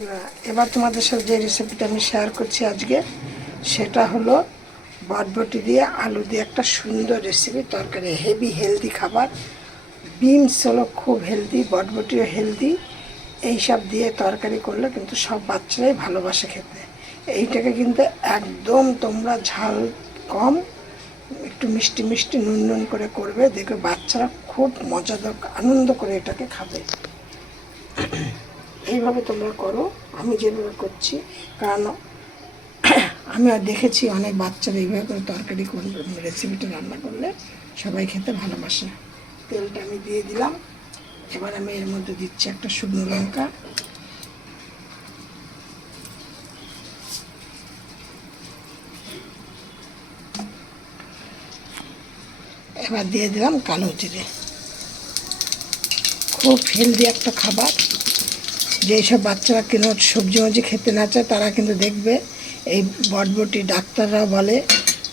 এবার তোমাদের সাথে যে রেসিপিটা আমি শেয়ার করছি আজকে সেটা হলো বটবটি দিয়ে আলু দিয়ে একটা সুন্দর রেসিপি তরকারি, হেভি হেলদি খাবার। বিনস হলো খুব হেলদি, বটবটিও হেলদি। এইসব দিয়ে তরকারি করলে কিন্তু সব বাচ্চারাই ভালোবাসে খেতে। এইটাকে কিন্তু একদম তোমরা ঝাল কম, একটু মিষ্টি মিষ্টি নুন নুন করে করবে, দেখবে বাচ্চারা খুব মজাদার আনন্দ করে এটাকে খাবে। এইভাবে তোমরা করো, আমি যেভাবে করছি, কারণ আমি দেখেছি অনেক বাচ্চারা এইভাবে করে তরকারি করলে, রেসিপিটা রান্না করলে সবাই খেতে ভালোবাসে। তেলটা আমি দিয়ে দিলাম। এবার আমি এর মধ্যে দিচ্ছি একটা শুকনো লঙ্কা, এবার দিয়ে দিলাম কালো জিরে। খুব হেলদি একটা খাবার। যেসব বাচ্চারা কিনো সবজি মজি খেতে না চায় তারা কিন্তু দেখবে এই বটবটি, ডাক্তাররা বলে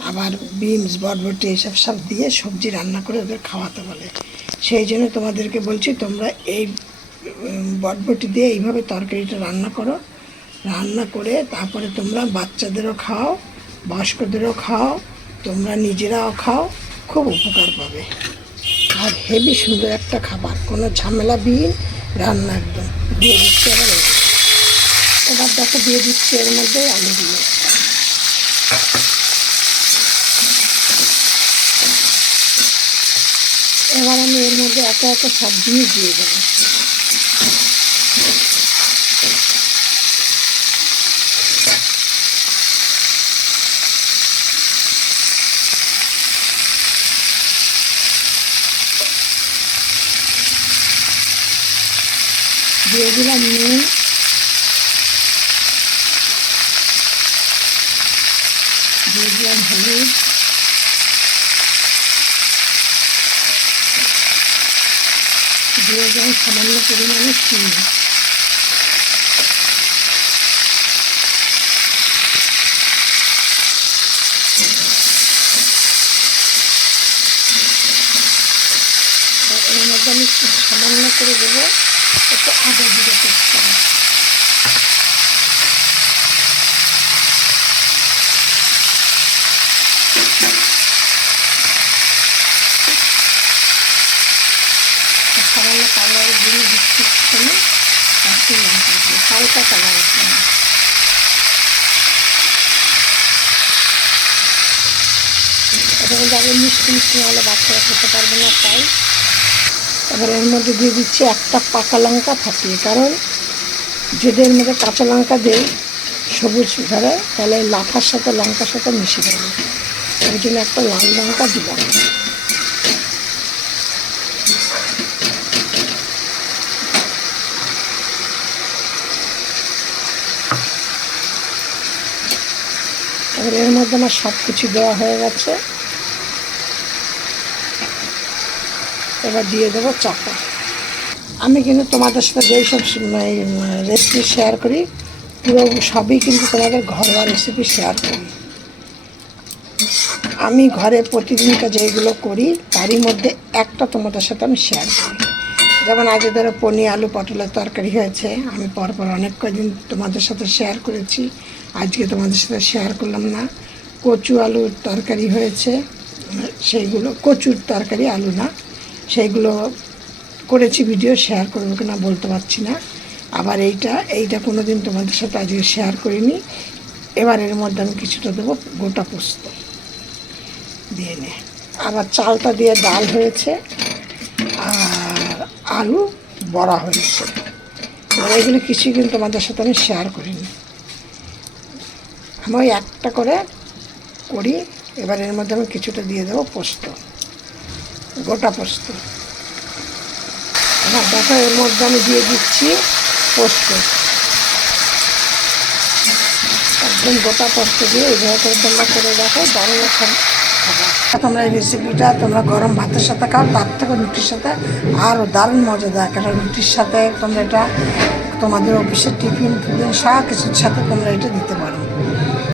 আবার বিনস, বটবটি এইসব সব দিয়ে সবজি রান্না করে ওদের খাওয়াতে বলে। সেই জন্য তোমাদেরকে বলছি তোমরা এই বটবটি দিয়ে এইভাবে তরকারিটা রান্না করো। রান্না করে তারপরে তোমরা বাচ্চাদেরও খাও, বয়স্কদেরও খাও, তোমরা নিজেরাও খাও, খুব উপকার পাবে। আর হেভি সুন্দর একটা খাবার, কোনো ঝামেলা বিহীন রান্না একদম। দিয়ে দিচ্ছি এবার দেখো দিয়ে দিচ্ছি এর মধ্যে আলুগুলো। এবার আমি এর মধ্যে একে একে সব জিনিস দিয়ে দেবো। দিয়ে দিলাম নুন, দিয়ে দিলাম হলুদ, দিয়ে দিলাম সামান্য পরিমাণে চিনি। এর মধ্যে আমি সামান্য করে দেবো একটু আদা জিরে পেস্ট করে। সামান্য কালারের জন্য দিচ্ছি এখানে কাঁচা লঙ্কা দিয়ে, হালকা কালারের জন্য। এটা কিন্তু আগে মিষ্টি মিষ্টি নাহলে বাচ্চারা খেতে পারবে না, তাই। এবার এর মধ্যে দিয়ে দিচ্ছি একটা পাকা লঙ্কা ফাটিয়ে, কারণ যদি এর মধ্যে কাঁচা লঙ্কা দেই সবুজ ধরে তাহলে লাফার সাথে লঙ্কার সাথে মিশে যাবে, ওই জন্য একটা লাল লঙ্কা দিলাম। এবার এর মধ্যে আমার সব কিছু দেওয়া হয়ে গেছে। এবার দিয়ে দেবো চাপা। আমি কিন্তু তোমাদের সাথে যেই সব রেসিপি শেয়ার করি পুরো সবই কিন্তু তোমাদের ঘরোয়া রেসিপি শেয়ার করি। আমি ঘরে প্রতিদিনকার যেগুলো করি তারই মধ্যে একটা তোমাদের সাথে আমি শেয়ার করি। যেমন আগে ধরো পনির, আলু, পটলের তরকারি হয়েছে, আমি পরপর অনেক কদিন তোমাদের সাথে শেয়ার করেছি, আজকে তোমাদের সাথে শেয়ার করলাম না। কচু আলুর তরকারি হয়েছে, সেইগুলো কচুর তরকারি, আলু না, সেইগুলো করেছি, ভিডিও শেয়ার করবো কিনা বলতে পারছি না। আবার এইটা কোনো দিন তোমাদের সাথে আজকে শেয়ার করিনি। এবার এর মধ্যে আমি কিছুটা দেবো গোটা পোস্ত দিয়ে নে। আবার চালটা দিয়ে ডাল হয়েছে আর আলু বড়া হয়েছে। এবার এগুলো কিছুই কিন্তু তোমাদের সাথে আমি শেয়ার করিনি, আমি ওই একটা করে করি। এবার এর মধ্যে আমি কিছুটা দিয়ে দেবো পোস্ত, গোটা পোস্ত। হ্যাঁ দেখো এর মধ্যে আমি দিয়ে দিচ্ছি পোস্ত, একদম গোটা পোস্ত দিয়ে এইভাবে করে তোমরা করে দেখো, দারুণ খাবার। তোমরা এই রেসিপিটা তোমরা গরম ভাতের সাথে খাও, তার থেকে রুটির সাথে আরও দারুণ মজাদার। কারণ রুটির সাথে তোমরা এটা তোমাদের অফিসের টিফিন সব কিছুর সাথে তোমরা এটা দিতে পারো।